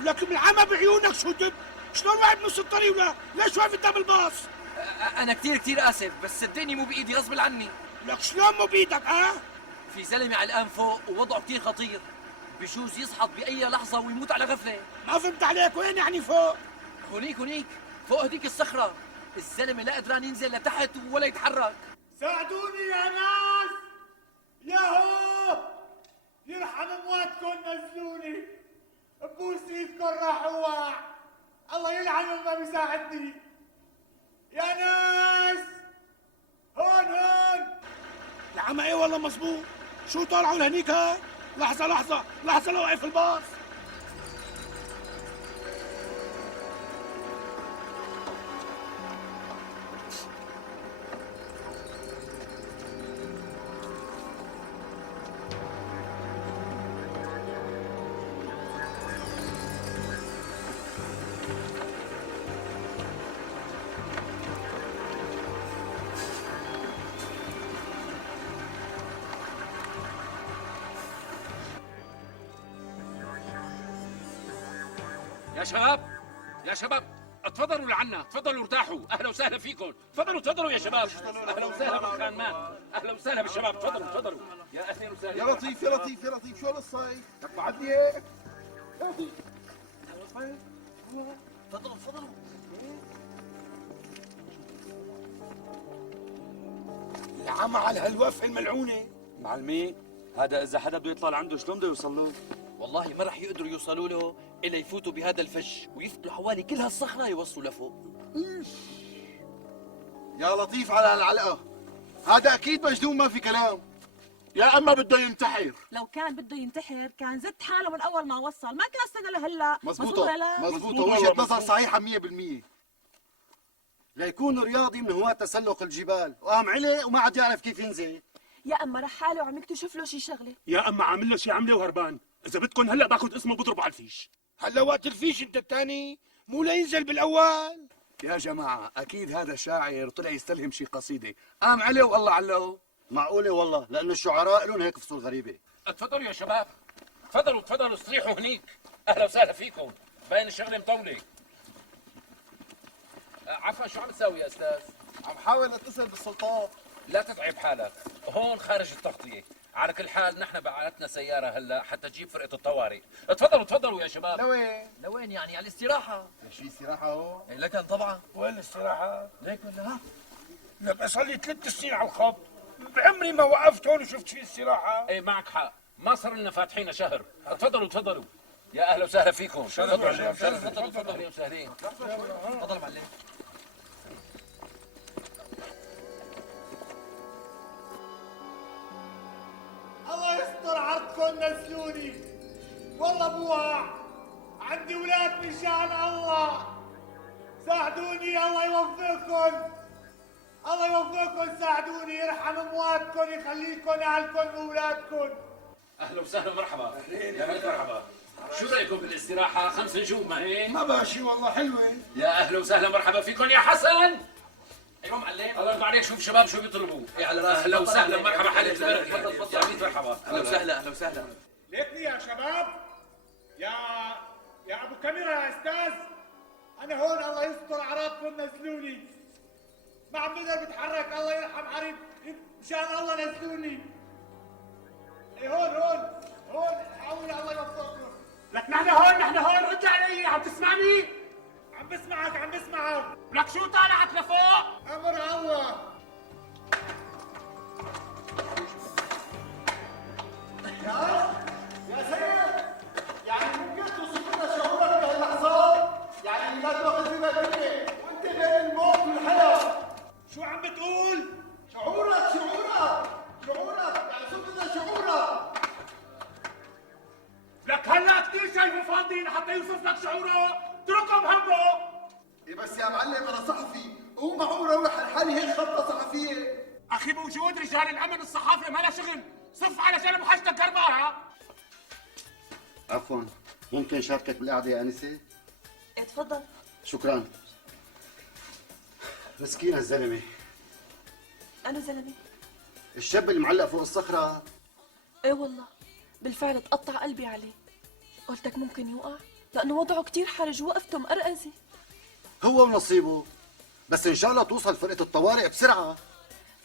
ولكن العمى بعيونك شو دب؟ شلون واحد بنص الطريق ولا ليش واقف قدام الباص؟ انا كثير اسف، بس صدقني مو بايدي، غصب عني. لك شلون مو بايدك في زلمه على الان فوق ووضعه كثير خطير، بجوز يسحط باي لحظه ويموت على غفله. ما فهمت عليك، وين يعني فوق؟ هونيك فوق هديك الصخره. الزلمه لا قدران ينزل لتحت ولا يتحرك. ساعدوني يا ناس، ياهو يرحم امواتكم نزلوني، ببوس ايدكم راح اوعى، الله يلعن من ما بيساعدني. يا ناس هون العمى ايه والله مزبوط. شو طالعوا لهنيك لحظة لوقف الباص. يا شباب اتفضلوا لعنا، اتفضلوا ارتاحوا، اهلا وسهلا فيكم، تفضلوا يا شباب، اهلا وسهلا بالخان مان، اهلا وسهلا بالشباب، تفضلوا يا اهلا وسهلا. يا لطيف شو القصة؟ لك بعدني هيك يا لطيف. تفضلوا. العمى على هالوقفة الملعونة. معلمي هذا اذا حدا بده يطلع عنده شلون بده يوصل له؟ والله ما رح يقدروا يوصلوا له الا يفوتوا بهذا الفج ويفضلوا حوالي كل هالصخره يوصلوا لفوق. يا لطيف على هالعلقة، هذا اكيد مجنون ما في كلام. يا اما بده ينتحر. لو كان بده ينتحر كان زت حاله من اول ما وصل، ما كان استنى لهلا. مزبوطة وجهة نظر صحيحة 100%. ليكون رياضي من هواة تسلق الجبال وقام عليه وما عاد يعرف كيف ينزل. يا اما رح حاله وعم يكتشف له شي شغله، يا اما عامل له شي عمله وهربان، اذا بدكم هلا باخذ اسمه بضربه على الفيش. هلا وقت الفيش انت الثاني مو لينزل بالاول. يا جماعة أكيد هذا شاعر طلع يستلهم شي قصيدة قام عليه والله علّه. معقولة والله، لأنه الشعراء لهم هيك فصول غريبة. اتفضلوا يا شباب، تفضلوا استريحوا هنيك، اهلا وسهلا فيكم، باين الشغله مطوله. عفوا شو عم تسوي يا استاذ؟ عم حاول اتصل بالسلطات. لا تتعب حالك، هون خارج التغطيه، على كل حال نحن بعتنا سياره هلا حتى تجيب فرقه الطوارئ. تفضلوا يا شباب. لوين يعني؟ على الاستراحه. في استراحة هون؟ إيه لكن طبعا. وين الاستراحة؟ ليك ولا ها؟ لك صار لي 3 سنين على الخط، بعمري ما وقفت هون وشفت في استراحة. ايه معك حق، ما صار لنا فاتحين شهر. تفضلوا يا اهلا وسهلا فيكم. تفضلوا يا مسهلين. تفضل معلم. الله يستر عرضكم نزلوني، والله بوقع، عندي ولاد مشان الله، ساعدوني الله يوفقكم ساعدوني، يرحم امواتكم، يخليكم اهلكم واولادكم. اهلا وسهلا مرحبا. يا مرحبا. شو رايكم بالاستراحه؟ 5 نجوم ما هيك؟ ما باشي والله حلوة. يا اهلا وسهلا مرحبا فيكم يا حسن. ايوه معلم. الله يرضى عليك، شوف شباب شو بيطلبوا. ايه على راسي. اهلا وسهلا مرحبا، حالة البرد. تفضل. يا ميت مرحبا. اهلا وسهلا. ليتني يا شباب، يا ابو كاميرا يا استاذ، انا هون الله يستر عراضكم نزلوني، ما عم بقدر بتحرك، الله يرحم عريب، مشان الله نزلوني. ايه هون حاول الله يوفقكم. لك نحن هون رد علي، عم تسمعني؟ عم بسمعك. لك شو طالعت لفوق؟ امر الله. يا سيد، يعني ممكن توصف لنا شعورك بهاللحظات؟ يعني لا تاخذ فينا الدنيا وانت بين الموت والحياة. شو عم بتقول؟ شعورك يعني صف لنا شعورك. لك هلا كثير شايفه فاضي لحتى يوصف لك شعوره، اتركه بهمه. إيه بس يا معلم انا صحفي، ومو معقول اروح لحالي هيك خطة صحفية. اخي بوجود رجال الامن الصحافه ما لها شغل، صف على جنب وحشتك قرباها. عفوا، ممكن شاركك بالقعدة يا أنسة؟ إيه تفضل. شكرا. مسكين الزلمة. أنا زلمة؟ الشاب المعلق فوق الصخرة. إيه والله بالفعل تقطع قلبي عليه، قلتك ممكن يوقع لأنه وضعه كتير حرج ووقفته مقرقزة. هو ونصيبه، بس ان شاء الله توصل فرقه الطوارئ بسرعه.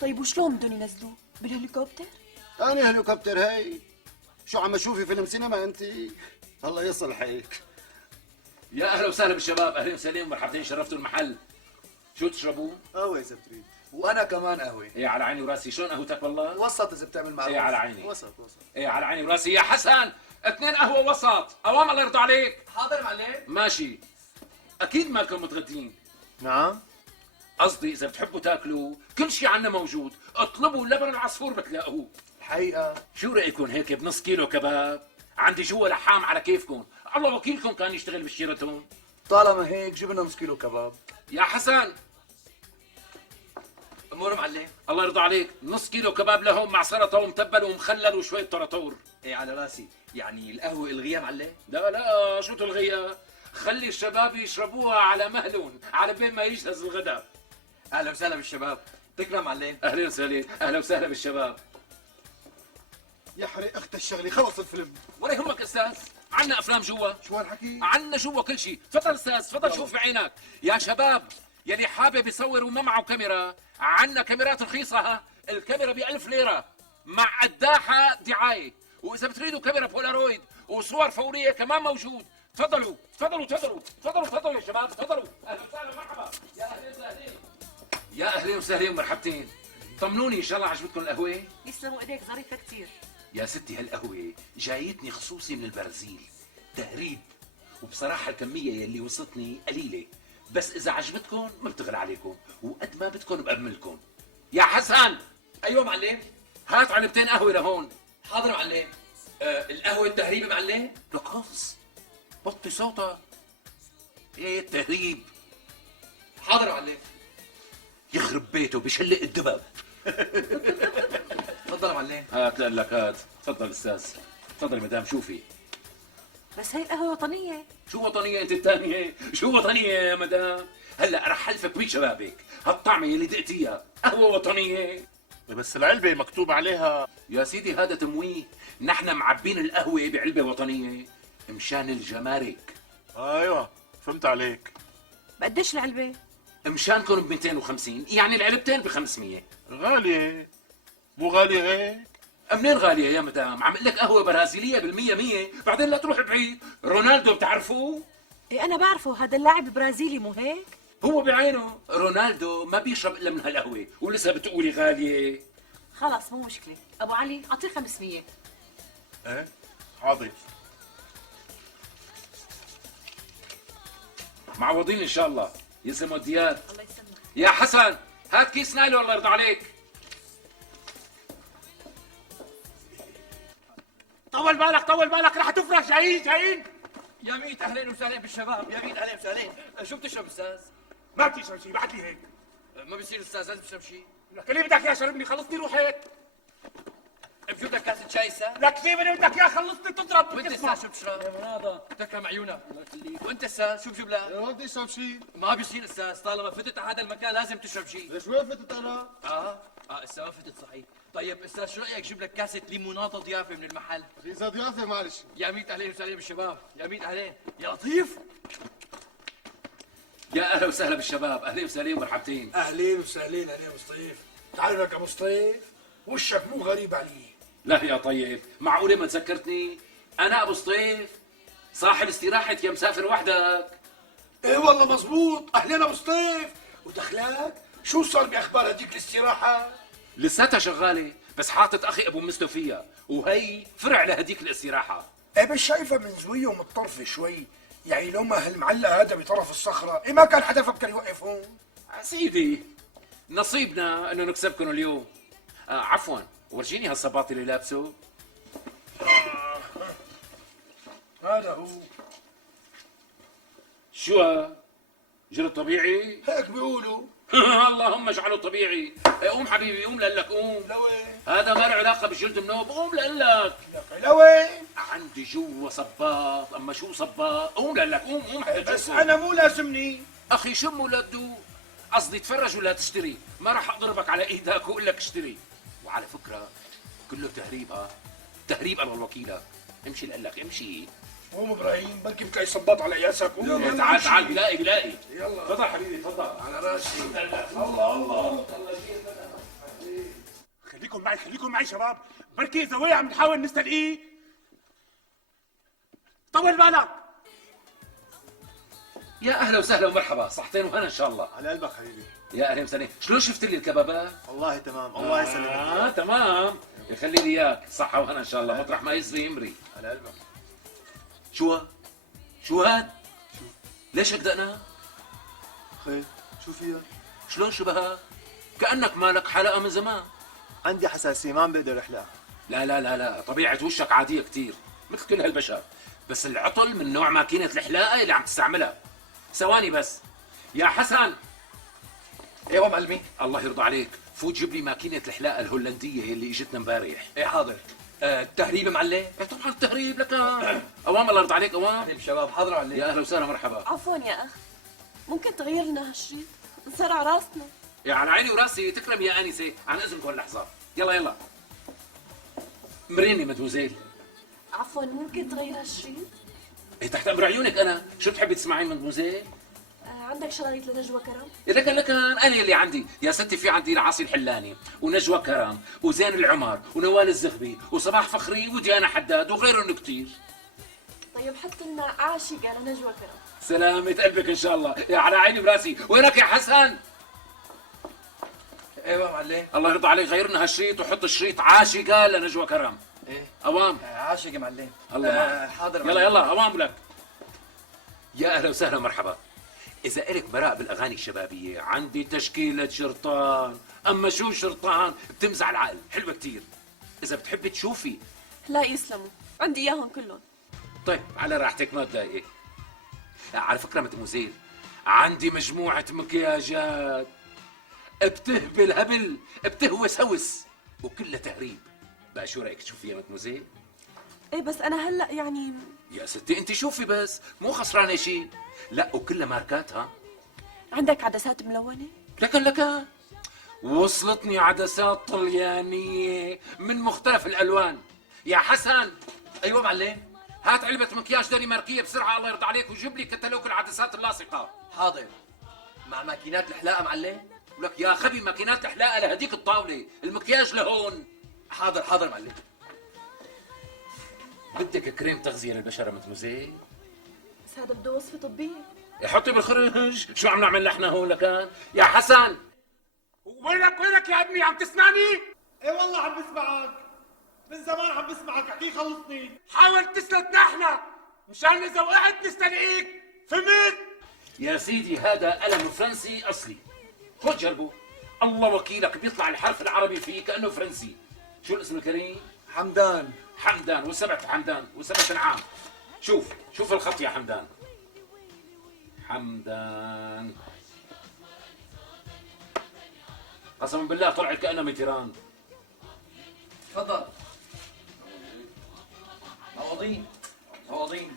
طيب وشلون بدهم ينزلوه؟ بالهليكوبتر؟ أنا هليكوبتر هي. شو عم تشوفي فيلم سينما انت؟ الله يصلحك. يا اهلا وسهلا بالشباب، اهلا وسهلا ومرحبتين، شرفتوا المحل. شو تشربوا؟ قهوه اذا بتريد. وانا كمان قهوه. ايه على عيني وراسي، شلون قهوتك والله؟ وسط اذا بتعمل معروف. ايه على عيني. وسط. ايه على عيني وراسي. يا حسن 2 قهوه وسط، اوام الله يرضى عليك. حاضر معلم. ماشي. اكيد مالكم متغدين. نعم. قصدي اذا بتحبوا تاكلوا كل شيء عنا موجود، اطلبوا لبن العصفور بتلاقوه. الحقيقه شو رايكم هيك بنص كيلو كباب؟ عندي جوا لحام على كيفكم، الله وكيلكم كان يشتغل بالشيراتون. طالما هيك جيب لنا نص كيلو كباب. يا حسن امور معلم. الله يرضى عليك، نص كيلو كباب لهم مع سلطه ومتبل ومخلل وشويه طراطور. ايه على راسي. يعني القهوه الغيها معلم؟ لا شو تلغيها؟ خلي الشباب يشربوها على مهلهم على بين ما يجهز الغداء. اهلا وسهلا بالشباب. تكرم معلم. اهلا وسهلا، اهلا وسهلا بالشباب. يحرق اخت الشغله، خلص الفيلم. ولا يهمك استاذ، عنا افلام جوا. شو هالحكي؟ عنا جوا كل شيء. تفضل استاذ، تفضل شوف بعينك. يا شباب يلي حابب يصور وما معه كاميرا، عنا كاميرات رخيصة. ها الكاميرا ب1000 ليرة مع قداحة دعاية، وإذا بتريدوا كاميرا بولارويد وصور فورية كمان موجود. تفضلوا تفضلوا تفضلوا تفضلوا تفضلوا يا شباب، تفضلوا. أهلا وسهلا مرحبا. يا أهلين وسهلين. يا أهلين وسهلين ومرحبتين. طمنوني إن شاء الله عجبتكم القهوة؟ يسلموا ايديك، ظريفة كتير. يا ستي هالقهوة جايتني خصوصي من البرازيل، تهريب، وبصراحة الكمية يلي وصلتني قليلة، بس إذا عجبتكم ما بتغلى عليكم، وقد ما بدكم بأملكم. يا حسن. ايوه معلم. هات علبتين قهوة لهون. حاضر معلم. القهوه التهريبه معلم؟ رقاص بطي صوتك. ايه التهريب؟ حاضر معلم. يخرب بيته بشلق الدبب. تفضل معلم. هات لك هات. تفضل استاذ، تفضل مدام شوفي. بس هي القهوة وطنية. شو وطنية انت الثانية؟ شو وطنية يا مدام؟ هلا رح حلفك بشبابك، هالطعمة اللي دقتيها قهوة وطنية. بس العلبة مكتوب عليها. يا سيدي هذا تمويه، نحن معبين القهوة بعلبة وطنية مشان الجمارك. ايوه فهمت عليك. بقديش العلبة؟ مشانكم ب 250، يعني العلبتين ب 500. غالية، مو غالية هيك؟ منين غالية يا مدام؟ عم اقول لك قهوة برازيلية بالمية مية، بعدين لا تروح بعيد. رونالدو بتعرفوه؟ ايه انا بعرفه، هذا اللاعب برازيلي مو هيك؟ هو بعينه. رونالدو ما بيشرب الا من هالقهوة، ولسه بتقولي غالية؟ خلص مو مشكلة. ابو علي اعطيه 500. ايه حاضر. معوضين ان شاء الله. يسلم وديات. الله يسلمك. يا حسن هات كيس نايلون الله يرضى عليك. طول بالك طول بالك، رح تفرش. جايين. يا ميت اهلين وسهلين بالشباب. يا ميت اهلين وسهلين. شو بتشرب استاذ؟ ما بتشرب شيء، بعد لي هيك. ما بصير استاذ، لازم تشرب شيء. لك اللي بدك اياه شربني، خلصني روح هيك. بجيب لك كاسه شاي استاذ. لك كيف اللي بدك اياه، خلصني تضرب. وانت بتسمع. استاذ شو بتشرب؟ ليموناده. تكرم عيونك. الله يخليك. وانت استاذ شو بجيب لك؟ بدي اشرب شيء. ما بيصير استاذ، طالما فتت على هذا المكان لازم تشرب شيء. ليش وين فتت انا؟ استاذ ما فتت صحيح. طيب استاذ شو رايك جيب لك كاسه ليموناده ضيافه من المحل؟ اذا ضيافه معلش. يا ميت اهلين وسهلين بالشباب. يا ميت اهلين. يا لطيف. يا اهلا وسهلا بالشباب، اهلا وسهلا ومرحبتين. اهلين وسهلين. اهلين ابو سطيف. تعرفك ابو سطيف، وشك مو غريب علي. لا يا طيب، معقولة ما تذكرتني؟ أنا أبو سطيف صاحب استراحة يا مسافر وحدك. ايه والله مزبوط. اهلين ابو سطيف. ودخلك شو صار باخبار هديك الاستراحه؟ لساتها شغالة، بس حاطط أخي أبو مستو فيها، وهي فرع لهديك الاستراحة. ايه بس شايفها من زويه ومتطرفه شوي، يعني لو ما هالمعلق هذا بطرف الصخره، ايه ما كان حدا فكر يوقف هون؟ سيدي نصيبنا إنه نكسبكم اليوم. عفوا، ورجيني هالصباط اللي لابسه. هذا هو. شو جرى طبيعي؟ هيك بيقولوا. اللهم اجعله طبيعي. قوم حبيبي قوم، لك قوم. لوين؟ هذا ما له علاقة بالجلد منوب، قوم لك. لوين؟ عندي جوا صباط. اما شو صباط؟ قوم لك قوم قوم حتى بس تشوفه. انا مو لازمني. اخي شم ولا تدو، قصدي تفرج ولا تشتري. ما راح اضربك على ايدك واقول لك اشتري. وعلى فكره كله تهريب. تهريب الله وكيلك. امشي لقلك امشي. قوم ابراهيم بركي بتلاقي صباط على ياسك قوم تعال تعال بلاقي بلاقي. يلا تفضل حبيبي تفضل. على راسي. الله خليكم معي شباب، بركي اذا وقع بنحاول نستلقيه. طول بالك. يا اهلا وسهلا ومرحبا، صحتين وهنا ان شاء الله. على قلبك حبيبي. يا اهلا وسهلا، شلون شفت لي الكبابات؟ والله تمام، الله يسلمك. تمام، يخلي لي اياك، صحة وهنا ان شاء الله، مطرح ما يزري يمري. على قلبك. شو هاد؟ ليش هيك دقنا؟ خير شو فيها؟ شلون شبهها؟ كأنك مالك حلقة من زمان. عندي حساسية ما عم بقدر احلقها. لا لا لا لا، طبيعة وشك عادية كتير مثل كل هالبشر، بس العطل من نوع ماكينة الحلاقة اللي عم تستعملها. ثواني بس يا حسن. ايوه معلمي. الله يرضى عليك، فوت جيب لي ماكينة الحلاقة الهولندية اللي اجتنا امبارح. ايه حاضر. التهريب معلم. إيه طبعا التهريب لك. اوام الله يرضى عليك اوام. حبيب شباب حاضر معلم. يا اهلا وسهلا مرحبا. عفوا يا اخ، ممكن تغير لنا هالشريط؟ انصر على راسنا. يا على عيني وراسي، تكرم يا انسه، عن اذنكم هاللحظة. يلا يلا مريني مدوزيل. عفوا ممكن تغير هالشريط؟ إيه تحت امر عيونك انا، شو بتحبي تسمعين مدوزيل؟ عندك شرايط لنجوى كرم؟ لكن انا اللي عندي يا ستي، في عندي العاصي الحلاني ونجوى كرم وزين العمر ونوال الزغبي وصباح فخري وديانا حداد وغيرهم كتير. طيب حط لنا عاشقة لنجوى كرم. سلامة قلبك ان شاء الله، يا على عيني براسي. وينك يا حسن؟ ايوه معلم. الله يرضى عليك، غيرنا هالشريط وحط الشريط عاشقة لنجوى كرم. ايه اوام. عاشق يا معلم. الله معك. حاضر يلا معلم. يلا اوام لك. يا اهلا وسهلا مرحبا. إذا إلك براء بالأغاني الشبابية عندي تشكيلة شرطان، أما شو شرطان بتمزع العقل، حلوة كتير. إذا بتحبي تشوفي. لا يسلموا، عندي إياهم كلهم. طيب على راحتك ما تضايقي. على فكرة مدموزيل، عندي مجموعة مكياجات بتهبل هبل، بتهوس هوس، وكلها تهريب. بقى شو رأيك تشوفي يا مدموزيل؟ ايه بس أنا هلأ يعني. يا ستي أنت شوفي بس، مو خسرانة شيء. لا وكلها ماركات ها. عندك عدسات ملونة؟ لكن وصلتني عدسات طليانية من مختلف الألوان. يا حسن. ايوه معلم. هات علبة مكياج دنماركية بسرعة الله يرضى عليك، وجيب لي كتالوج العدسات اللاصقة. حاضر. مع ماكينات الحلاقه معلم. ولك يا خبي ماكينات الحلاقة لهديك الطاولة، المكياج لهون. حاضر حاضر معلم. بدك كريم تغذية للبشرة مدموزيل؟ بس هذا بده وصفة طبية. حطي بالخرج، شو عم نعمل نحن هون لكان؟ يا حسن. وينك يا ابني، عم تسمعني؟ ايه والله عم بسمعك، من زمان عم بسمعك، احكي خلصني. حاول تسلتنا احنا مشان اذا وقعت نستدعيك، فهمت؟ يا سيدي هذا قلم فرنسي أصلي، خذ جربه. الله وكيلك بيطلع الحرف العربي فيه كأنه فرنسي. شو الاسم الكريم؟ حمدان. حمدان، وسبت حمدان، وسبت نعام. شوف الخط يا حمدان. حمدان. قسما بالله طلعت كأنها متران. تفضل. عوضين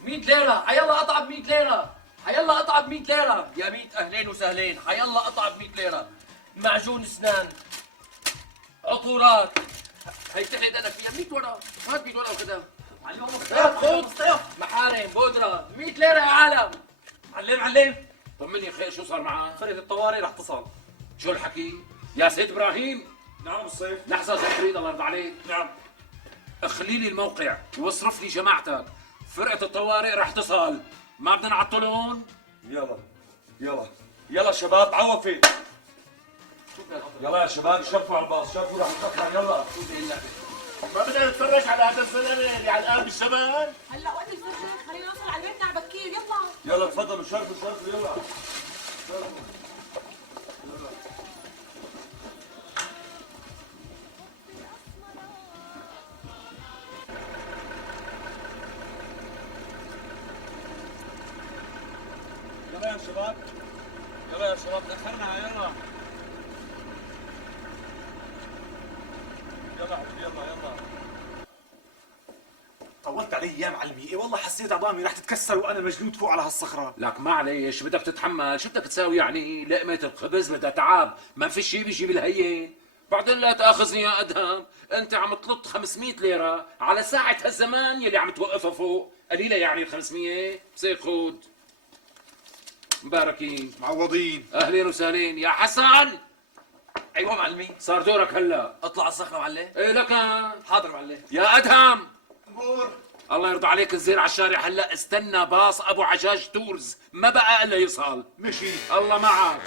100 ليرة، حيلا قطعة ب 100 ليرة، حيلا قطعة ب 100 ليرة، يا 100 أهلين وسهلين، حيلا قطعة ب 100 ليرة، معجون أسنان، عطورات، هي تحت أنا فيها 100 ورقة، هات 100 ورقة وكذا. معلم خذ محارم بودرة 100 ليرة يا عالم. معلم طمني خير، شو صار معك؟ فرقة الطوارئ رح تصل. شو الحكي؟ يا سيد ابراهيم. نعم الصيف. لحظة زفريد الله يرضى عليك. نعم. اخلي لي الموقع واصرف لي جماعتك، فرقة الطوارئ رح تصل، ما بدنا نعطلون. يلا شباب عوفي. يلا يا شباب شرفوا على الباص، شرفوا رح نطلع. يلا ما بدنا نتفرج على هذا الزلمه اللي على الان بالشمال. هلا وقت الفجر، خلينا نوصل على بيتنا على بكير. يلا يلا تفضلوا شرفوا يلا. يلا يا شباب، تأخرنا. يلا طولت علي يا معلمي. ايه والله حسيت عظامي رح تتكسر وانا مجلود فوق على هالصخره. لك معليش بدك تتحمل، شو بدك تساوي يعني؟ لقمة الخبز بدها تعب، ما في شيء بيجي بالهين. بعدين لا تاخذني يا ادهم، انت عم تلط 500 ليره على ساعه هالزمان يلي عم توقفها فوق، قليله يعني ال 500. بسيك خود. مباركين. معوضين. اهلين وسهلين يا حسن. ايوه معلمي. صار دورك هلا. اطلع على الصخره معلم. ايه لك. حاضر معلم. يا ادهم، امور. الله يرضى عليك الزين على الشارع هلا، استنى باص ابو عجاج تورز، ما بقى الا يصل. مشي. الله معك.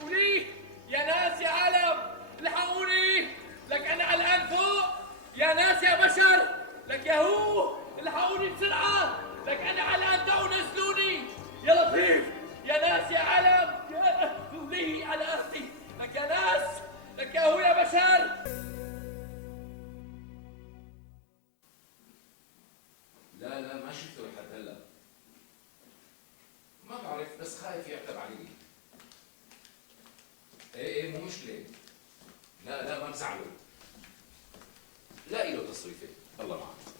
قولي يا ناس يا عالم، الحقوني لك انا الان فوق. يا ناس يا بشر، لك يا هو الحقوني بسرعه، لك انا الان دعوا نزلوني. يا لطيف يا ناس يا عالم، يا قولي على اختي، لك يا ناس، لك يا هو يا بشر. لا لا ما شفته لحد هلا، ما بعرف بس خايف يعتب علي. ايه مو مشكلة. لا لا ما بزعله، لاقي له تصريفة. الله معك.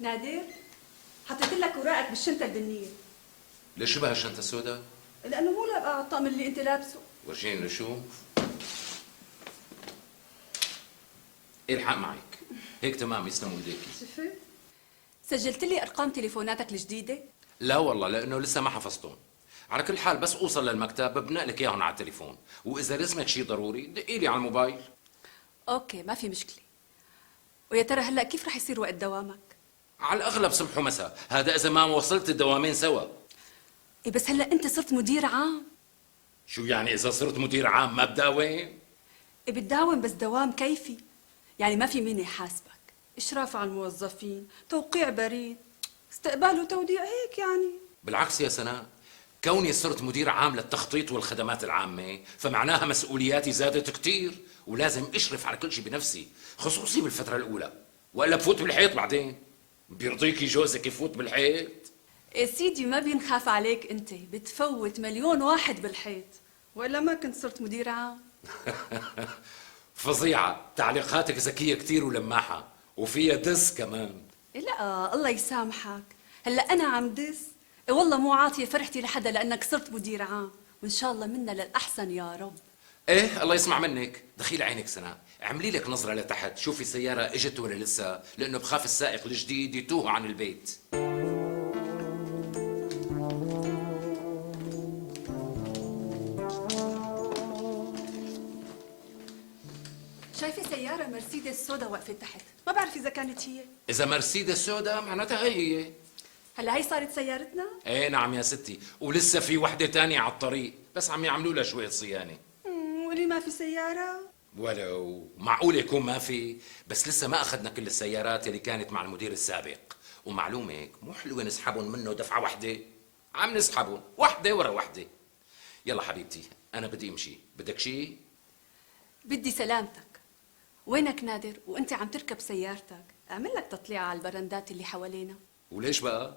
نادر، حطيت لك اوراقك بالشنطه البنيه. ليش شبه الشنطة السوداء؟ لانه مو لابقه على الطقم اللي انت لابسه. ورجيني نشوف. الحق معك، هيك تمام يسلموا ايديكي. شفت؟ سجلت لي ارقام تليفوناتك الجديده؟ لا والله لانه لسه ما حفظتهم. على كل حال بس اوصل للمكتب بنقلك اياهم على التليفون، واذا لزمك شيء ضروري دقي لي على الموبايل. اوكي ما في مشكله. ويا ترى هلا كيف رح يصير وقت دوامك؟ على الاغلب صبح ومساء، هذا اذا ما وصلت الدوامين سوا. إيه بس هلا انت صرت مدير عام. شو يعني اذا صرت مدير عام ما بداوم؟ إيه بتداوم بس دوام كيفي، يعني ما في مين يحاسبك، اشراف على الموظفين، توقيع بريد، استقبال وتوديع، هيك يعني. بالعكس يا سناء، كوني صرت مدير عام للتخطيط والخدمات العامة فمعناها مسؤولياتي زادت كتير، ولازم اشرف على كل شيء بنفسي، خصوصي بالفترة الأولى، وإلا بفوت بالحيط بعدين. بيرضيكي جوزك يفوت بالحيط؟ إيه سيدي ما بينخاف عليك انت، بتفوت مليون واحد بالحيط، والا ما كنت صرت مدير عام. فظيعة، تعليقاتك ذكية كتير ولماحة، وفيها دس كمان. إيه لا الله يسامحك، هلا انا عم دس. إيه والله مو عاطيه فرحتي لحدا لانك صرت مدير عام، وان شاء الله منا للاحسن يا رب. ايه الله يسمع منك. دخيل عينك سناء، اعملي لك نظرة لتحت شوفي السيارة اجت ولا لسه، لأنه بخاف السائق الجديد يتوه عن البيت. شايفه سياره مرسيدس سودا واقفه تحت، ما بعرف اذا كانت هي. إذا مرسيدس سودا معناتها هي. هلا هي صارت سيارتنا؟ ايه نعم يا ستي، ولسه في وحدة تانية على الطريق، بس عم يعملوا لها شوية صيانة. ولي ما في سياره؟ ولو معقول يكون ما في، بس لسه ما اخذنا كل السيارات اللي كانت مع المدير السابق، ومعلومك مو حلوة نسحبهم منه دفعة واحدة، عم نسحبهم واحدة ورا واحدة. يلا حبيبتي انا بدي امشي، بدك شيء؟ بدي سلامتك. وينك نادر وانت عم تركب سيارتك؟ اعمل لك تطليعه على البرندات اللي حوالينا وليش بقى؟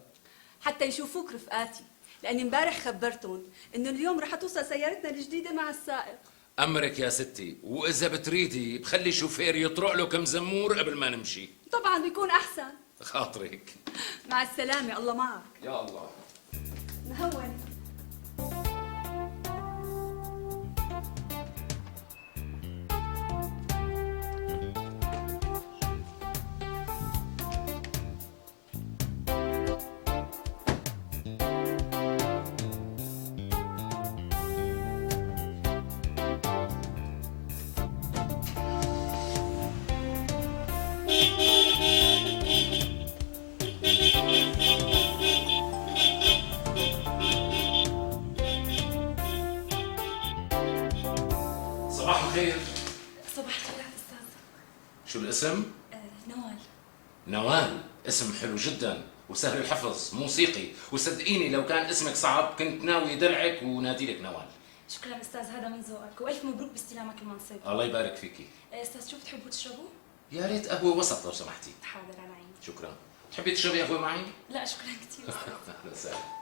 حتى يشوفوك رفقاتي، لاني امبارح خبرتهم انه اليوم رح توصل سيارتنا الجديده مع السائق. امرك يا ستي، واذا بتريدي بخلي شوفير يطرق له كم زمور قبل ما نمشي. طبعا بيكون احسن. خاطرك. مع السلامه، الله معك. يا الله. مهون. صباح الخير. صباح الخير استاذ. شو الاسم؟ نوال. نوال، اسم حلو جدا وسهل الحفظ، موسيقي، وصدقيني لو كان اسمك صعب كنت ناوي درعك ونادي لك نوال. شكرا استاذ، هذا من ذوقك، والف مبروك باستلامك المنصب. الله يبارك فيكي. استاذ شو بتحبوا تشربوا؟ يا ريت قهوة وسط لو سمحتي. حاضر على عيني. شكرا. تحبي تشربي قهوة معي؟ لا شكرا كثير. اهلا وسهلا.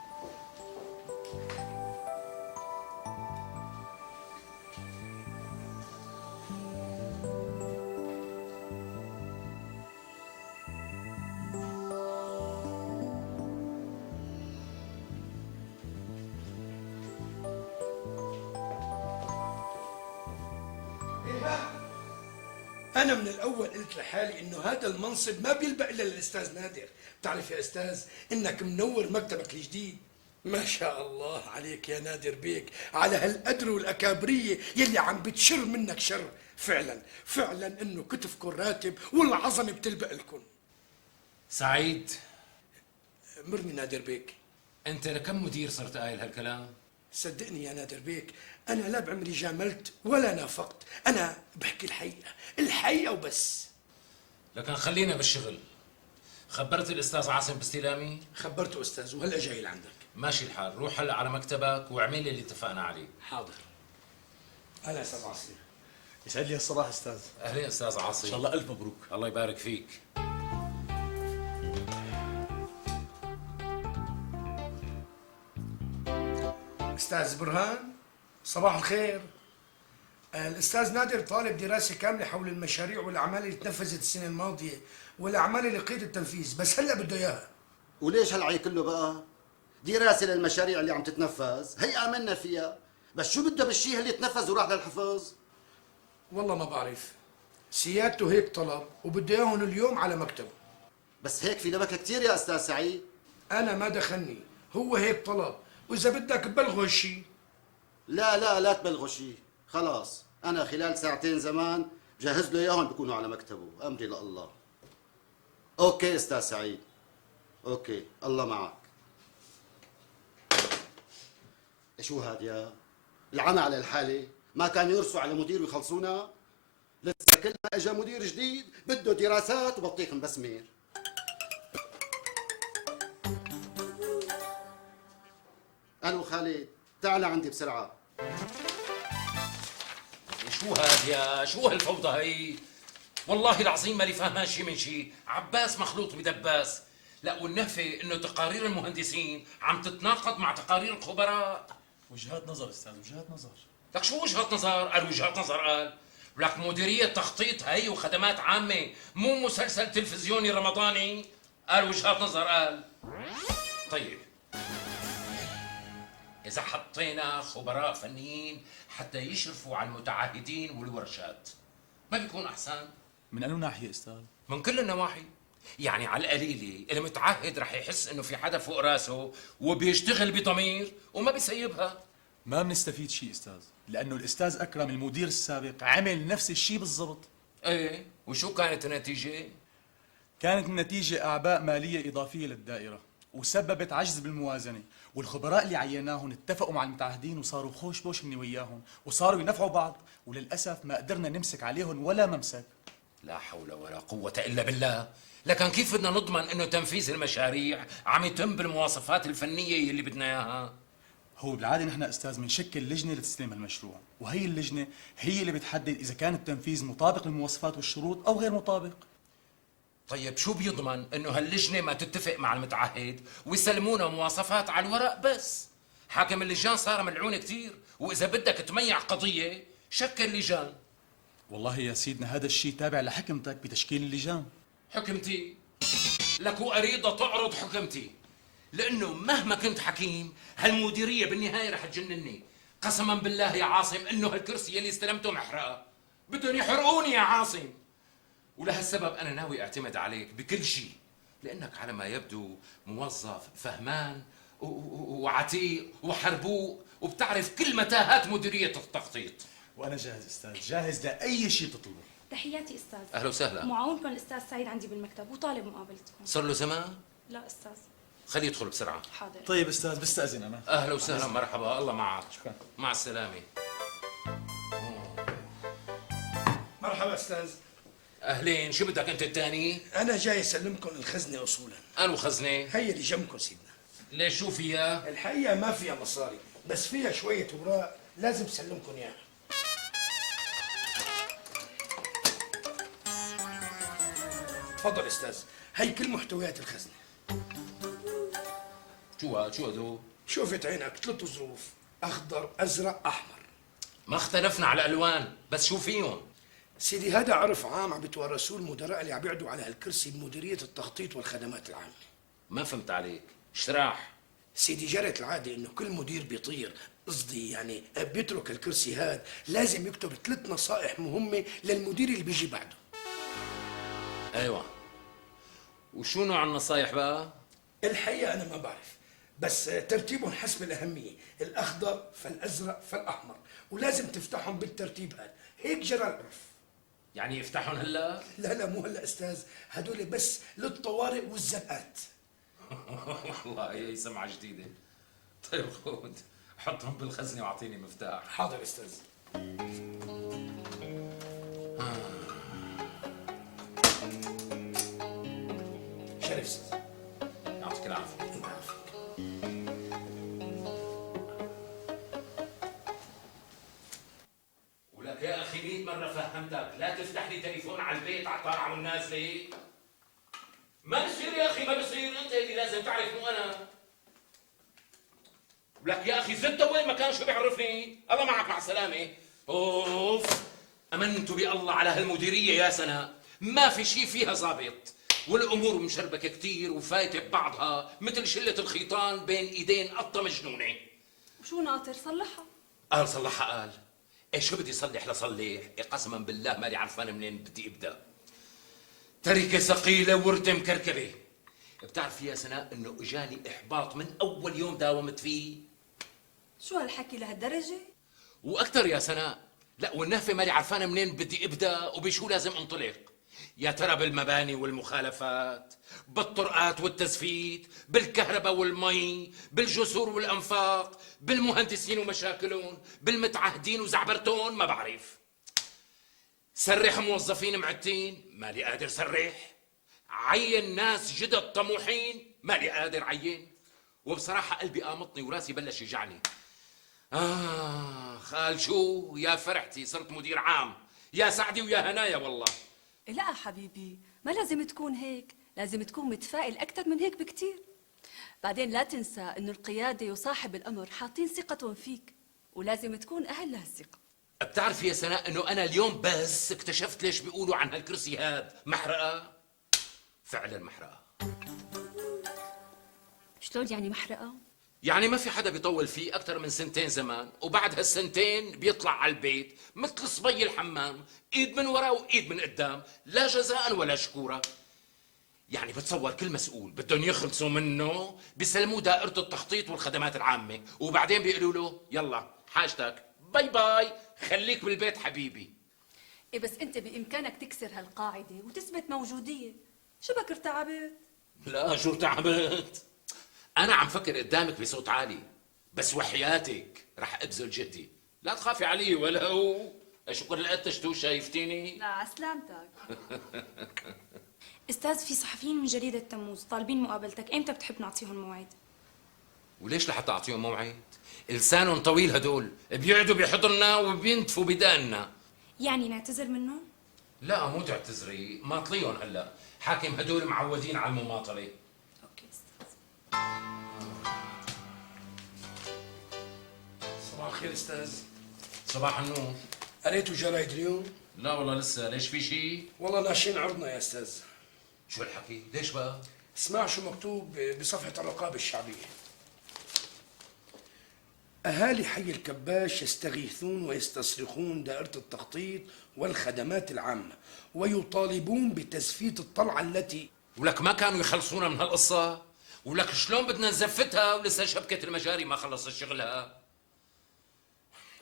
انا من الاول قلت لحالي انه هذا المنصب ما بيلبق الا للاستاذ نادر. بتعرف يا استاذ انك منور مكتبك الجديد. ما شاء الله عليك يا نادر بيك على هالقدر والاكابريه يلي عم بتشر منك شر. فعلا فعلا انه كتفكم راتب والعظمه بتلبق لكم. سعيد، مرني نادر بيك. انت لكم مدير صرت قايل هالكلام؟ صدقني يا نادر بيك انا لا بعمري جاملت ولا نافقت، انا بحكي الحقيقه، الحقيقه وبس. لكن خلينا بالشغل. خبرت الاستاذ عاصم باستلامي؟ خبرته استاذ وهلا جاي لعندك. ماشي الحال، روح هلا على مكتبك واعمل لي اللي اتفقنا عليه. حاضر. اهلا استاذ عاصم. يسعد لي الصباح استاذ. اهلين استاذ عاصم. ان شاء الله الف مبروك. الله يبارك فيك. استاذ برهان صباح الخير. الاستاذ نادر طالب دراسه كامله حول المشاريع والاعمال اللي تنفذت السنه الماضيه والاعمال اللي قيد التنفيذ، بس هلا بده اياها. وليش هالعي كله بقى؟ دراسة للمشاريع اللي عم تتنفذ، هي آمنا فيها، بس شو بده بالشيء اللي تنفذ وراح للحفظ؟ والله ما بعرف، سيادته هيك طلب وبده اياهم اليوم على مكتبه. بس هيك في لبكة كثير يا أستاذ سعيد. انا ما دخلني، هو هيك طلب، واذا بدك ببلغه هالشيء. لا تبلغوا شيء، خلاص، أنا خلال ساعتين زمان بجهز له إياهم بيكونوا على مكتبه، أمري لله. أوكي أستاذ سعيد، أوكي، الله معك. شو هاد يا؟ العمى على الحالة، ما كان يرسوا على مدير ويخلصونا؟ لسه كل ما اجى مدير جديد بده دراسات وبطيخ مسمير. الو خالد، تعال عندي بسرعة. شو هاد يا؟ شو هالفوضى هي؟ والله العظيم مالي فاهمان شي من شي، عباس مخلوط بدباس. لا والنهفة انه تقارير المهندسين عم تتناقض مع تقارير الخبراء. وجهات نظر استاذ، وجهات نظر. لك شو وجهات نظر؟ قال وجهات نظر قال. لك مديرية تخطيط هي وخدمات عامة، مو مسلسل تلفزيوني رمضاني. قال وجهات نظر قال. طيب إذا حطينا خبراء فنيين حتى يشرفوا على المتعهدين والورشات، ما بيكون أحسن؟ من أي ناحية استاذ؟ من كل النواحي. يعني على القليلة المتعهد رح يحس إنه في حدا فوق راسه وبيشتغل بضمير وما بيسيبها. ما بنستفيد شيء استاذ، لأنه الأستاذ أكرم المدير السابق عمل نفس الشيء بالضبط. إيه، وشو كانت النتيجة؟ كانت النتيجة أعباء مالية إضافية للدائرة، وسببت عجز بالموازنة، والخبراء اللي عيناهم اتفقوا مع المتعهدين وصاروا خوش بوش من وياهم، وصاروا ينفعوا بعض، وللأسف ما قدرنا نمسك عليهم ولا ممسك. لا حول ولا قوة إلا بالله. لكن كيف بدنا نضمن إنه تنفيذ المشاريع عم يتم بالمواصفات الفنية اللي بدنا إياها؟ هو بالعادة نحن أستاذ بنشكل لجنة لتسليم المشروع، وهي اللجنة هي اللي بتحدد إذا كان التنفيذ مطابق للمواصفات والشروط أو غير مطابق. طيب شو بيضمن إنه هاللجنة ما تتفق مع المتعهد ويسلمونا مواصفات على الورق بس؟ حاكم اللجان صار ملعون كتير، وإذا بدك تميع قضية شكل لجان. والله يا سيدنا هذا الشيء تابع لحكمتك بتشكيل اللجان. حكمتي؟ لك أريد تعرض حكمتي، لأنه مهما كنت حكيم هالمديرية بالنهاية رح تجنني. قسما بالله يا عاصم إنه هالكرسي اللي استلمته محرقة، بدهم يحرقوني يا عاصم. ولهالسبب أنا ناوي أعتمد عليك بكل شيء، لأنك على ما يبدو موظف فهمان وعتيق وحربوق وبتعرف كل متاهات مديرية التخطيط. وأنا جاهز أستاذ، جاهز لأي شيء تطلبه. تحياتي استاذ. أهلا وسهلا. معاونكم الاستاذ سعيد عندي بالمكتب وطالب مقابلتكم. صار له زمان؟ لا استاذ. خليه يدخل بسرعة. حاضر. طيب أستاذ بستأذن أنا. أهلا وسهلا، مرحبا، الله معك. شكرا. مع السلامة. مرحبا استاذ. أهلين، شو بدك أنت الثاني؟ انا جاي اسلمكم الخزنه اصولا. أنا وخزنة. هي اللي جنبكم سيدنا. ليش شو فيها؟ الحقيقه ما فيها مصاري، بس فيها شويه اوراق لازم اسلمكم اياها. تفضل استاذ، هي كل محتويات الخزنه. شو هدول؟ شوفت عينك 3 ظروف، اخضر ازرق احمر. ما اختلفنا على الألوان، بس شو فيهم؟ سيدي هذا عرف عام عم بتورثوه المدراء اللي عم يقعدوا على هالكرسي بمديريه التخطيط والخدمات العامه. ما فهمت عليك، اشتراح. سيدي جرت العاده انه كل مدير بيطير، قصدي يعني بيترك الكرسي هاد، لازم يكتب 3 نصائح مهمه للمدير اللي بيجي بعده. ايوه. وشو نوع النصايح بقى؟ الحقيقة أنا ما بعرف، بس ترتيبهم حسب الأهمية، الأخضر فالأزرق فالأحمر، ولازم تفتحهم بالترتيب هذا، هيك جرى العرف. يعني يفتحون هلا؟ لا لا مو هلا أستاذ، هدول بس للطوارئ والزنقات. والله هي سمعة جديدة. طيب خذ حطهم بالخزنة واعطيني مفتاح. حاضر أستاذ. شرف أستاذ. يعطيك العافية. الله يعافيك. ولك يا اخي 100 مرة فهمتك، لا تفتح لي تليفون على البيت على الطالعة والنازلة. ما بصير يا اخي، ما بصير، انت اللي لازم تعرف مو انا. ولك يا اخي زدت وين ما كان شو بيعرفني؟ الله معك، مع السلامة. اوف، امنت بالله على هالمديرية يا سناء، ما في شي فيها ظابط، والامور مشربكة كتير وفايتة ببعضها مثل شلة الخيطان بين ايدين قطة مجنونة. وشو ناطر صلحها؟ قال صلحها قال. ايه شو بدي صلح لصلح؟ إيه قسما بالله مالي عرفان منين بدي ابدا. تركة ثقيلة ورثة مكركبة. بتعرفي يا سناء انه اجاني احباط من اول يوم داومت فيه. شو هالحكي لهالدرجة؟ واكثر يا سناء. لا والنهفة مالي عرفان منين بدي ابدا وبشو لازم انطلق. يا ترى بالمباني والمخالفات، بالطرقات والتزفيت، بالكهرباء والمي، بالجسور والانفاق، بالمهندسين ومشاكلهم، بالمتعهدين وزعبرتون، ما بعرف. سرح موظفين معتين، مالي قادر سرح. عين ناس جدد طموحين، مالي قادر عين. وبصراحة قلبي قامطني وراسي بلش يجعني. خال شو يا فرحتي، صرت مدير عام، يا سعدي ويا هنايا والله. لا حبيبي، ما لازم تكون هيك، لازم تكون متفائل أكثر من هيك بكتير. بعدين لا تنسى إنه القيادة وصاحب الأمر حاطين ثقتهم فيك، ولازم تكون أهل لهالثقة. بتعرفي يا سناء انه انا اليوم بس اكتشفت ليش بيقولوا عن هالكرسي هاد محرقة. فعلا محرقة. شلون يعني محرقة؟ يعني ما في حدا بيطول فيه اكثر من سنتين زمان، وبعد هالسنتين بيطلع على البيت مثل صبي الحمام، ايد من ورا وايد من قدام، لا جزاء ولا شكورا. يعني بتصور كل مسؤول بدهم يخلصوا منه بيسلموه دائرة التخطيط والخدمات العامة، وبعدين بيقولوا له يلا حاجتك باي باي، خليك بالبيت حبيبي. إيه بس أنت بإمكانك تكسر هالقاعدة وتثبت موجودية. شو بك ارتعبت؟ لا شو ارتعبت؟ أنا عم فكر قدامك بصوت عالي، بس وحياتك رح أبذل جهدي، لا تخافي علي ولا هو. شكر لقيتشتو شايفتيني؟ لا عسلامتك. استاذ في صحفيين من جريدة تموز طالبين مقابلتك، امتى بتحب نعطيهم موعد؟ وليش لحتى أعطيهم موعد؟ لسانهم طويل هدول، بيقعدوا بحضننا وبينتفوا بداننا. يعني نعتذر منهم؟ لا مو تعتذري، ماطليهم هلا، حاكم هدول معودين على المماطلة. اوكي استاذ. صباح الخير أستاذ. صباح النور. قريتوا جرايد اليوم؟ لا والله لسه، ليش في شيء؟ والله ناشين عرضنا يا أستاذ. شو الحكي؟ ليش بقى؟ اسمع شو مكتوب بصفحة الرقابة الشعبية. أهالي حي الكباش يستغيثون ويستصرخون دائرة التخطيط والخدمات العامة ويطالبون بتزفيت الطلعة التي ولك ما كانوا يخلصونا من هالقصة؟ ولك شلون بدنا نزفتها ولسه شبكة المجاري ما خلصت شغلها؟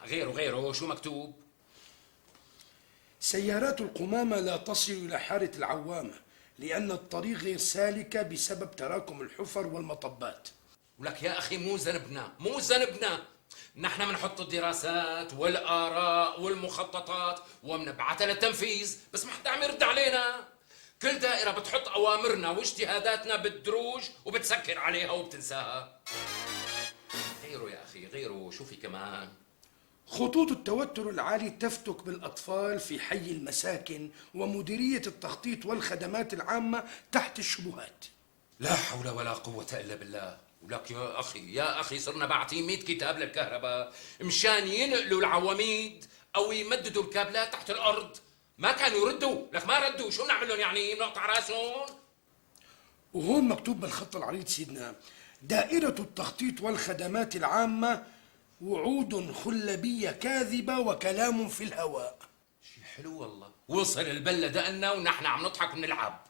غيره شو مكتوب؟ سيارات القمامة لا تصل إلى حارة العوامة لأن الطريق غير سالكة بسبب تراكم الحفر والمطبات. ولك يا أخي مو ذنبنا، نحن بنحط الدراسات والآراء والمخططات وبنبعثها للتنفيذ، بس ما حدا عم يرد علينا. كل دائرة بتحط أوامرنا واجتهاداتنا بالدروج وبتسكر عليها وبتنساها. غيره يا أخي غيره، شو في كمان؟ خطوط التوتر العالي تفتك بالأطفال في حي المساكن ومديرية التخطيط والخدمات العامة تحت الشبهات. لا حول ولا قوة إلا بالله. ولك يا أخي صرنا باعتين 100 كتاب للكهرباء مشان ينقلوا العواميد أو يمددوا الكابلات تحت الأرض، ما كانوا يردوا. لك ما ردوا، شو بنعمل لهم يعني؟ بنقطع راسهم؟ وهون مكتوب بالخط العريض سيدنا: دائرة التخطيط والخدمات العامة وعود خلبية كاذبة وكلام في الهواء. شي حلو والله، وصل البلة دقنا ونحن عم نضحك ونلعب.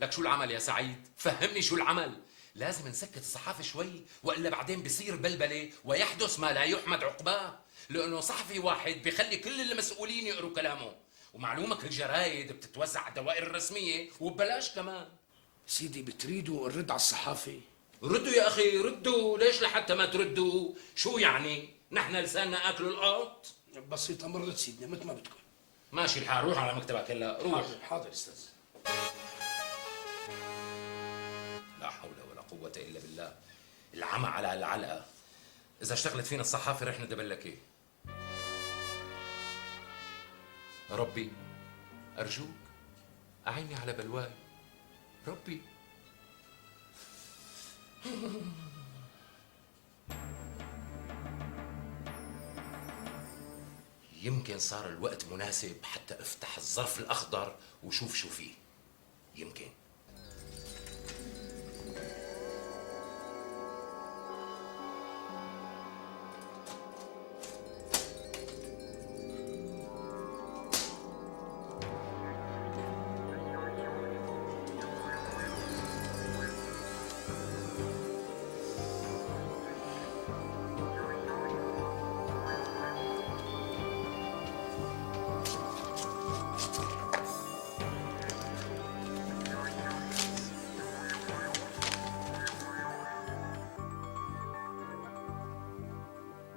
لك شو العمل يا سعيد؟ فهمني شو العمل؟ لازم نسكت الصحافة شوي وإلا بعدين بصير بلبلة ويحدث ما لا يحمد عقباه، لأنه صحفي واحد بيخلي كل المسؤولين يقروا كلامه. ومعلومك الجرايد بتتوزع على الدوائر الرسمية وببلاش كمان. سيدي بتريدوا نرد على الصحافة؟ ردوا يا أخي ردوا، ليش لحتى ما تردوا؟ شو يعني؟ نحن لساننا آكل القط؟ بسيطة مرت سيدنا مثل ما بدكم. ماشي الحال، روح على مكتبك هلا، روح. حاضر حاضر استاذ. لا حول ولا قوة إلا بالله. العمى على العلقة. إذا اشتغلت فينا الصحافة رح ندبلك إيه؟ ربي أرجوك أعيني على بلواي ربي. يمكن صار الوقت مناسب حتى افتح الظرف الأخضر وشوف شو فيه. يمكن.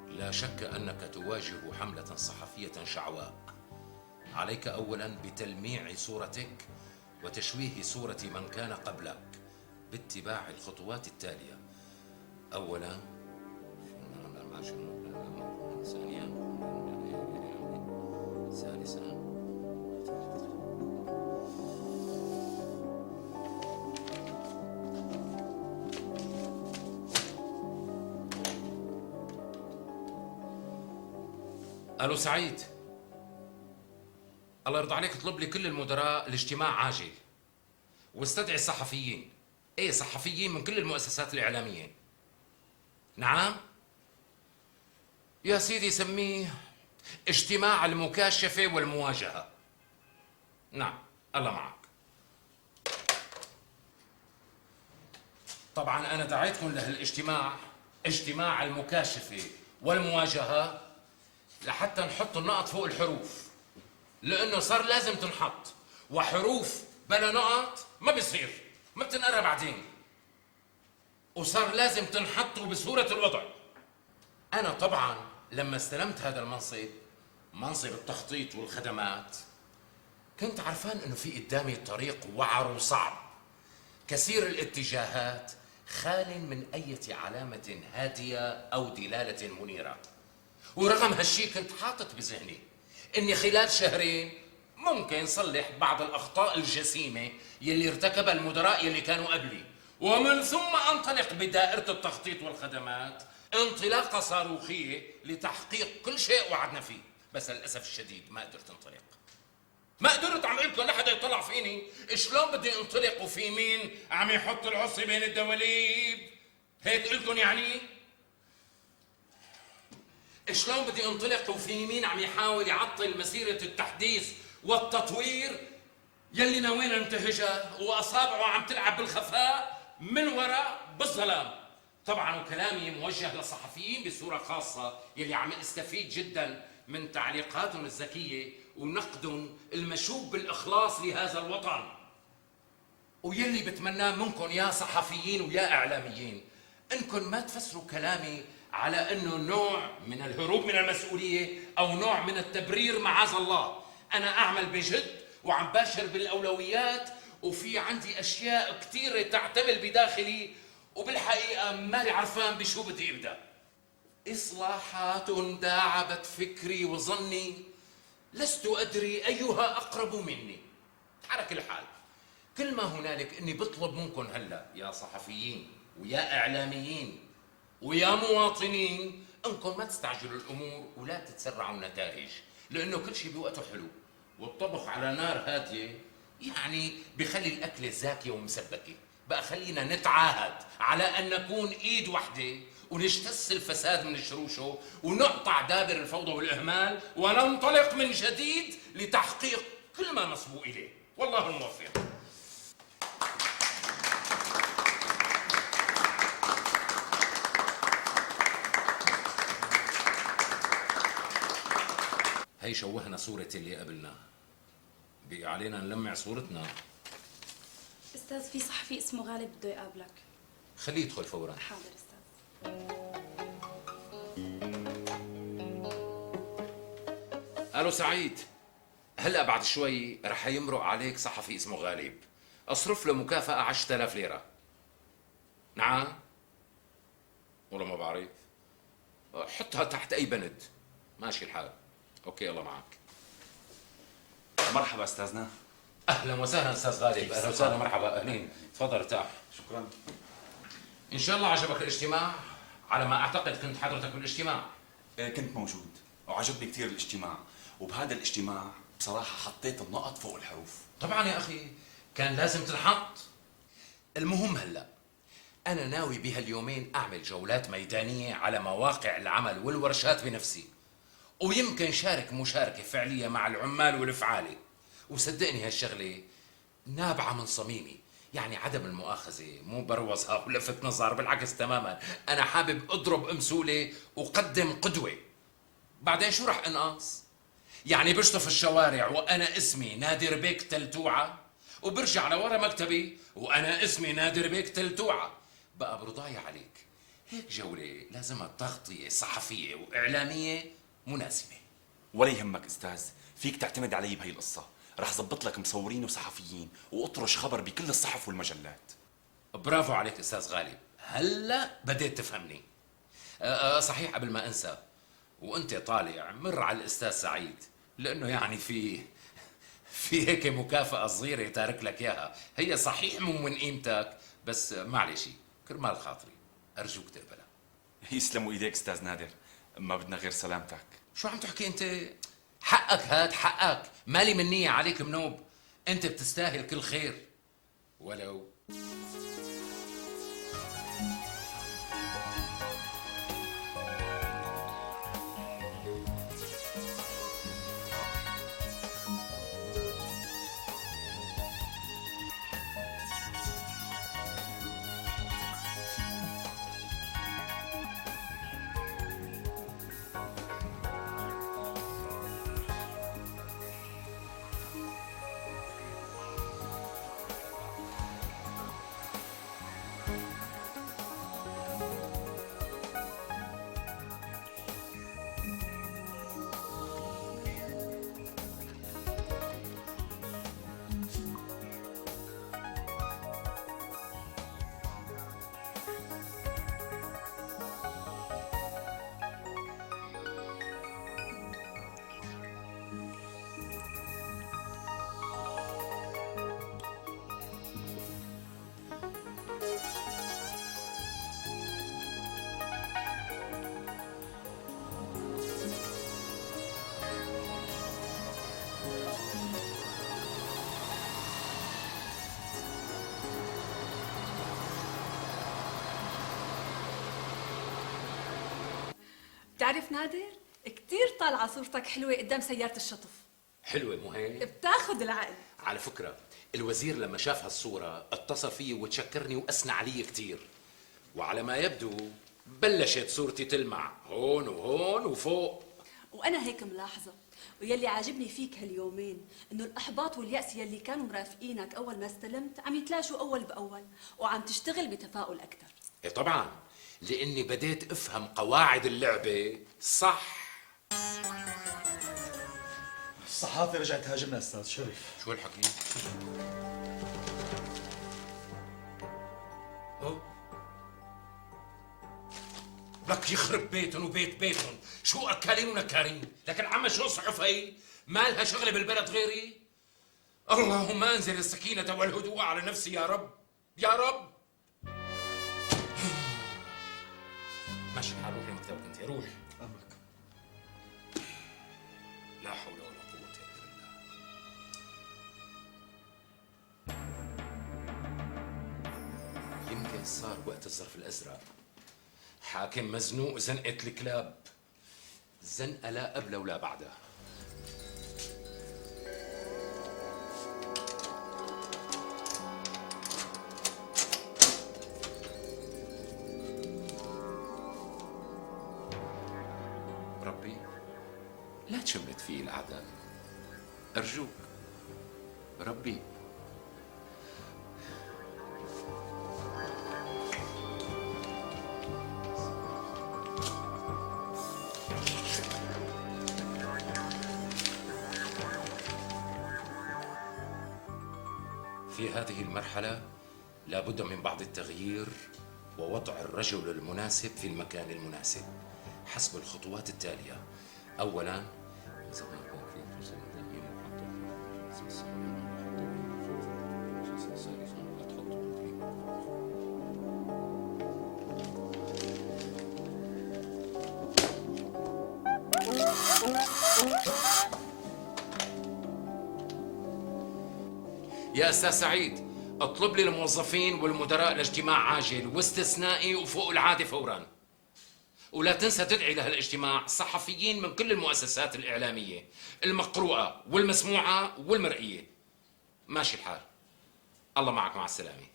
لا شك أنك تواجه حملة صحفية شعواء. عليك أولا بتلميع صورتك وتشويه صورة من كان قبلك باتباع الخطوات التالية. أولا ثانيا ثالثا الو سعيد، الله يرضى عليك اطلب لي كل المدراء الاجتماع عاجل واستدعي الصحفيين. ايه صحفيين من كل المؤسسات الاعلاميه. نعم يا سيدي سميه اجتماع المكاشفه والمواجهه. نعم الله معك. طبعا انا دعيتكم لهالاجتماع، اجتماع المكاشفه والمواجهه، لحتى نحط النقط فوق الحروف، لانه صار لازم تنحط، وحروف بلا نقط ما بيصير، ما بتنقرا بعدين، وصار لازم تنحط بصورة الوضع. انا طبعا لما استلمت هذا المنصب، منصب التخطيط والخدمات، كنت عرفان انه في قدامي طريق وعر وصعب كثير الاتجاهات، خال من اي علامة هادية او دلالة منيرة. ورغم هالشي كنت حاطط بذهني اني خلال شهرين ممكن صلح بعض الاخطاء الجسيمة يلي ارتكبها المدراء يلي كانوا قبلي، ومن ثم انطلق بدائرة التخطيط والخدمات انطلاقة صاروخية لتحقيق كل شيء وعدنا فيه. بس للاسف الشديد ما قدرت انطلق، ما قدرت عم لكم لحدا يطلع فيني. شلون بدي انطلق وفي مين عم يحط العصي بين الدواليب؟ هيك قلكم يعني؟ شلون بدي انطلق وفي مين عم يحاول يعطل مسيرة التحديث والتطوير يلي ناويين ننتهجها، واصابعه عم تلعب بالخفاء من وراء بالظلام. طبعا وكلامي موجه للصحفيين بصورة خاصة يلي عم استفيد جدا من تعليقاتهم الذكية ونقدهم المشوب بالإخلاص لهذا الوطن، ويلي بتمناه منكم يا صحفيين ويا إعلاميين انكم ما تفسروا كلامي على انه نوع من الهروب من المسؤولية او نوع من التبرير معاذ الله. انا اعمل بجد وعم باشر بالاولويات، وفي عندي اشياء كثيرة تعتمل بداخلي، وبالحقيقة مالي عرفان بشو بدي ابدا. اصلاحات داعبت فكري وظني، لست ادري ايها اقرب مني. على كل حال كل ما هنالك اني بطلب منكم هلا يا صحفيين ويا اعلاميين ويا مواطنين انكم ما تستعجلوا الامور ولا تتسرعوا النتائج، لانه كل شيء بوقته حلو، والطبخ على نار هاديه يعني بخلي الاكله زاكيه ومسبكه. بقى خلينا نتعاهد على ان نكون ايد وحده ونجتث الفساد من شروشه ونقطع دابر الفوضى والاهمال وننطلق من جديد لتحقيق كل ما نصبوا اليه. والله الموفق. هي شوهنا صورة اللي قبلنا، بقي علينا نلمع صورتنا. استاذ في صحفي اسمه غالب بده يقابلك. خليه يدخل فورا. حاضر استاذ. الو سعيد، هلا بعد شوي رح يمرق عليك صحفي اسمه غالب، اصرف له مكافأة 10,000 ليرة. نعم؟ والله ما بعرف. حطها تحت اي بند. ماشي الحال. اوكي الله معك. مرحبا استاذنا. اهلا وسهلا استاذ غالب. اهلا وسهلا مرحبا اهلين. تفضل ارتاح. شكرا. ان شاء الله عجبك الاجتماع. على ما اعتقد كنت حضرتك بالاجتماع. كنت موجود وعجبني كثير الاجتماع، وبهذا الاجتماع بصراحة حطيت النقط فوق الحروف. طبعا يا اخي كان لازم تنحط. المهم هلا انا ناوي بهاليومين اعمل جولات ميدانية على مواقع العمل والورشات بنفسي، ويمكن شارك مشاركة فعلية مع العمال والفعالة. وصدقني هالشغلة نابعة من صميمي، يعني عدم المؤاخذة مو بروزها ولفت نظر، بالعكس تماما. أنا حابب أضرب أمثولة وقدم قدوة. بعدين شو رح أنقص؟ يعني بشطف الشوارع وأنا اسمي نادر بيك تلتوعة، وبرجع لورا مكتبي وأنا اسمي نادر بيك تلتوعة. بقى برضاية عليك هيك جولة لازمها تغطية صحفية وإعلامية مناسبة. ولا يهمك استاذ، فيك تعتمد علي بهي القصة. رح زبط لك مصورين وصحفيين واطرش خبر بكل الصحف والمجلات. برافو عليك استاذ غالب، هلا بديت تفهمني. صحيح قبل ما انسى، وانت طالع مر على الاستاذ سعيد، لانه يعني في هيك مكافأة صغيرة تارك لك اياها. هي صحيح مو من قيمتك، بس معلش كرمال خاطري ارجوك تقبلها. يسلموا ايديك استاذ نادر، ما بدنا غير سلامتك. شو عم تحكي انت؟ حقك هاد حقك، مالي من نية عليك منوب. انت بتستاهل كل خير. ولو بتعرف نادر، كتير طالعة صورتك حلوة قدام سيارة الشطف. حلوة مو هيك؟ بتاخد العقل. على فكرة الوزير لما شاف هالصورة اتصل فيي وتشكرني وأثنى علي كتير، وعلى ما يبدو بلشت صورتي تلمع هون وهون وفوق. وأنا هيك ملاحظة، ويلي عاجبني فيك هاليومين إنه الإحباط واليأس يلي كانوا مرافقينك أول ما استلمت عم يتلاشوا أول بأول، وعم تشتغل بتفاؤل أكثر. إيه طبعا، لأني بديت أفهم قواعد اللعبة صح. الصحافة رجعت تهاجمنا استاذ شرف. شو الحكي؟ لك يخرب بيتهم وبيت بيتهم، شو أكالين ونكارين. لكن عم شو صحف هي؟ مالها شغلة بالبلد غيري؟ اللهم أنزل السكينة والهدوء على نفسي يا رب يا رب. ماشي الحال، روح لمكتبك انت، روح. امرك. لا حول ولا قوة إلا بالله. يمكن صار وقت الظرف الأزرق. حاكم مزنوق زنقة الكلاب، زنقة لا قبل ولا بعدها. الأعداء. أرجوك ربي. في هذه المرحلة لا بد من بعض التغيير ووضع الرجل المناسب في المكان المناسب حسب الخطوات التالية. أولاً يا أستاذ سعيد، اطلب لي الموظفين والمدراء لاجتماع عاجل واستثنائي وفوق العادة فوراً. ولا تنسى تدعي لهالاجتماع صحفيين من كل المؤسسات الإعلامية المقروءة والمسموعة والمرئية. ماشي الحال. الله معك، مع السلامة.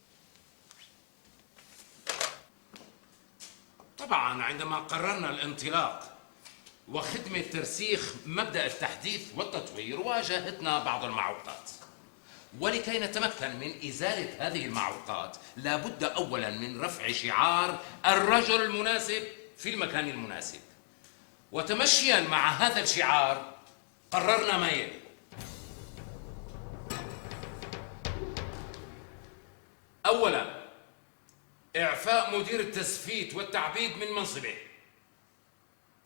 طبعاً عندما قررنا الانطلاق وخدمة ترسيخ مبدأ التحديث والتطوير واجهتنا بعض المعوقات، ولكي نتمكن من إزالة هذه المعوقات لابد أولاً من رفع شعار الرجل المناسب في المكان المناسب. وتمشياً مع هذا الشعار قررنا ما يلي: أولاً إعفاء مدير التسفيت والتعبيد من منصبه.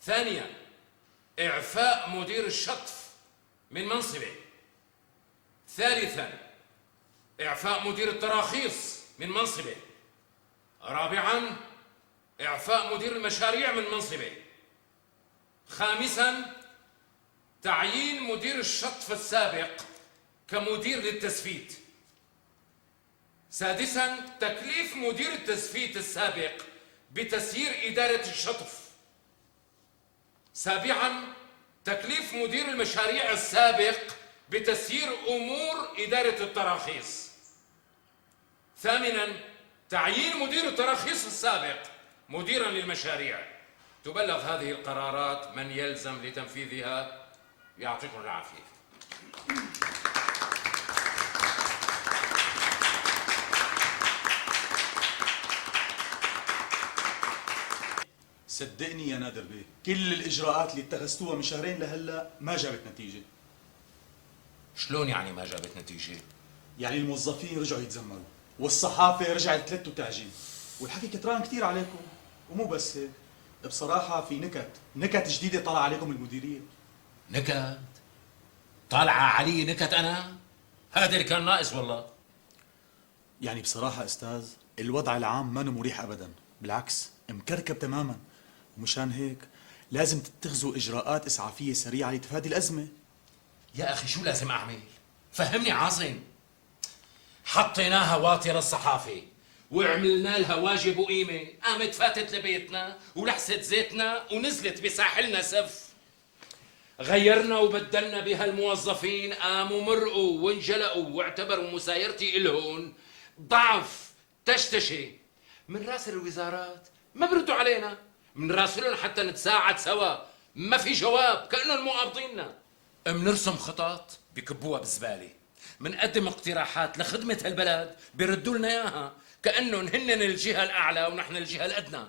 ثانياً إعفاء مدير الشطف من منصبه. ثالثاً إعفاء مدير التراخيص من منصبه. رابعاً إعفاء مدير المشاريع من منصبه. خامساً تعيين مدير الشطف السابق كمدير للتسفيت. سادساً تكليف مدير التسفيت السابق بتسيير إدارة الشطف. سابعاً تكليف مدير المشاريع السابق بتسيير أمور إدارة التراخيص. ثامناً تعيين مدير التراخيص السابق مديراً للمشاريع. تبلغ هذه القرارات من يلزم لتنفيذها. يعطيكم العافية. صدقني يا نادر بيه، كل الإجراءات اللي اتخذتوها من شهرين لهلا ما جابت نتيجة. شلون يعني ما جابت نتيجة؟ يعني الموظفين رجعوا يتذمروا، والصحافة رجعت تلت وتعجين، والحكي كتران كتير عليكم. ومو بس هيك، بصراحة في نكت جديدة طالعة عليكم المديرية. نكت؟ طالعة علي نكت أنا؟ هذا اللي كان ناقص والله. يعني بصراحة أستاذ، الوضع العام ما مريح أبدا، بالعكس مكركب تماما. ومشان هيك لازم تتخذوا إجراءات إسعافية سريعة لتفادي الأزمة. يا أخي شو لازم أعمل؟ فهمني عاصم. حطيناها واطية للصحافة وعملنا لها واجب وقيمة، قامت فاتت لبيتنا ولحست زيتنا ونزلت بساحلنا سف. غيرنا وبدلنا بها الموظفين، قاموا مرقوا وانجلقوا واعتبروا مسايرتي إلهن ضعف تشتشي. من راسل الوزارات ما بردوا علينا، من راسلهم حتى نتساعد سوا ما في جواب، كأنهم مو قابضيننا. منرسم خطط بكبوها بالزبالة، منقدم اقتراحات لخدمة هالبلد بيردوا لنا اياها كأنهم هن الجهة الأعلى ونحن الجهة الأدنى.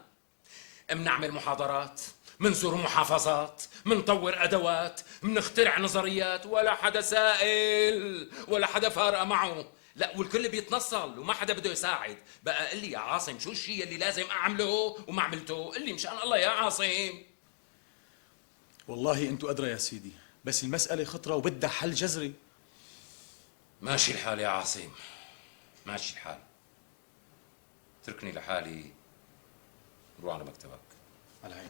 منعمل محاضرات، منزور محافظات، منطور أدوات، منخترع نظريات، ولا حدا سائل ولا حدا فارقة معه. لا، والكل بيتنصل وما حدا بده يساعد. بقى قل لي يا عاصم شو الشيء اللي لازم أعمله وما عملته؟ قل لي مشان الله يا عاصم. والله انتو أدرى يا سيدي، بس المسألة خطرة وبدها حل جذري. ماشي الحال يا عاصم، ماشي الحال. اتركني لحالي، روح على مكتبك. على عيني.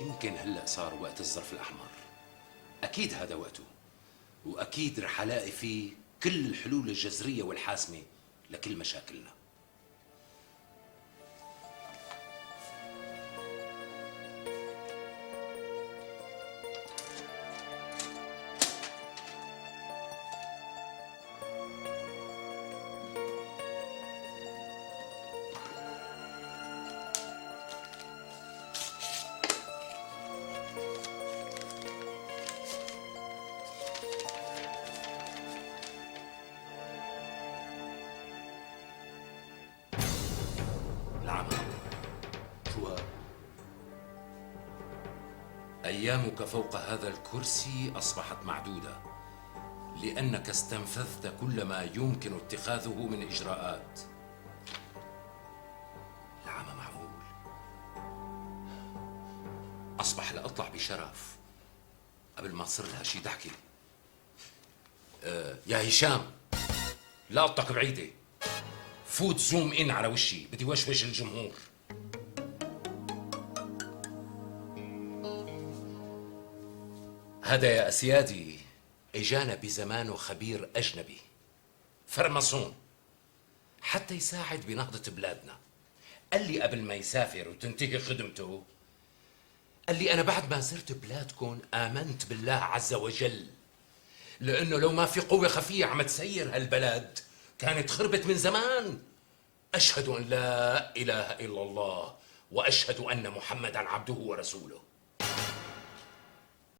يمكن هلأ صار وقت الظرف الأحمر، أكيد هذا وقته، وأكيد رح ألاقي فيه كل الحلول الجذرية والحاسمة لكل مشاكلنا. أيامك فوق هذا الكرسي أصبحت معدودة، لأنك استنفذت كل ما يمكن اتخاذه من إجراءات. العمى معقول أصبح لأطلع بشرف قبل ما تصير لها شي ضحكة. يا هشام، لقطتك بعيدة، فوت زوم إن على وشي، بدي وشوش الجمهور. هذا يا أسيادي إجانا بزمانه خبير أجنبي فرماسون حتى يساعد بنهضة بلادنا. قال لي قبل ما يسافر وتنتهي خدمته، قال لي أنا بعد ما زرت بلادكم آمنت بالله عز وجل، لأنه لو ما في قوة خفية عم تسير هالبلد كانت خربت من زمان. أشهد أن لا إله إلا الله وأشهد أن محمدًا عبده ورسوله.